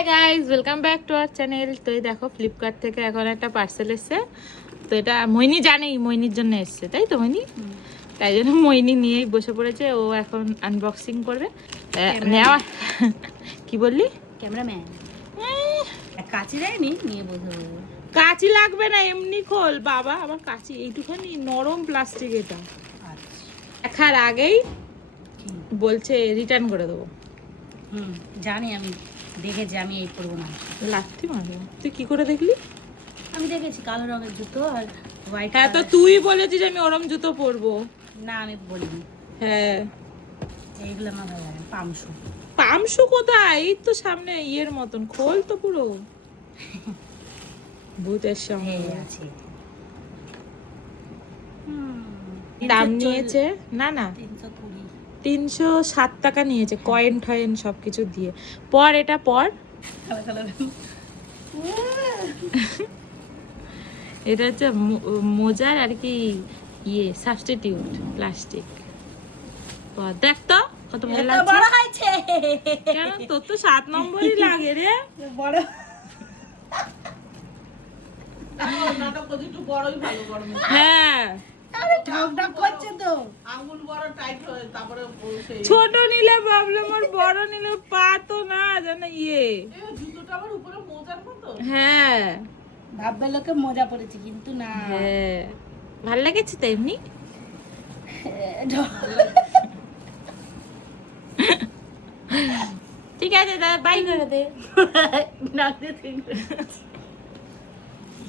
Hi guys, welcome back to our channel. তো এই দেখো ফ্লিপকার্ট থেকে এখন একটা পার্সেল এসছে। তো এটা মইনি জানেই মইনির জন্য এসছে, তাই তো মইনি? তাই জন্য মইনি নিয়েই বসে পড়েছে, ও এখন আনবক্সিং করবে। নেওয়া কি বললি? ক্যামেরাম্যান কাঁচি দেয়নি, নিয়ে বসে কাঁচি লাগবে না, এমনি খোল। বাবা আমার কাঁচি এইটুখানি নরম প্লাস্টিক, এটা দেখার আগেই বলছে রিটার্ন করে দেবো। জানি, আমি দেখেছি, আমি এই পরবো না। লাথি মারবো? তুই কি করে দেখলি? আমি দেখেছি কালো রঙের জুতো আর হোয়াইট। হ্যাঁ, তো তুই বলেছিস আমি ওরম জুতো পরবো। না, আমি বলিনি। হ্যাঁ, এইগুলো আমার ভালো লাগে। পামশু পামশু কোথায়? এই তো সামনে ইয়ের মতন, খোল তো পুরো ভূতের সঙ্গে আছে। দাম নিয়েছে না না 307 টাকা নিয়েছে, কয়েন ঠয়েন সবকিছু দিয়ে। পর এটা পর এটা হচ্ছে মোজার আর কি ইয়ে সাবস্টিটিউট প্লাস্টিক। দেখ তো কত ভালো লাগছে। কেন তোর তো 7 নম্বরই লাগে রে। বড় হ্যাঁ, ছোট নিলে প্রবলেম, আর বড় নিলে পা তো না জানা ইয়ে। হ্যাঁ, ভাববে লোকে মজা পড়েছে, কিন্তু না। হ্যাঁ ভাল লাগেছে তো এমনি। ঠিক আছে দাদা, বাই করে দে।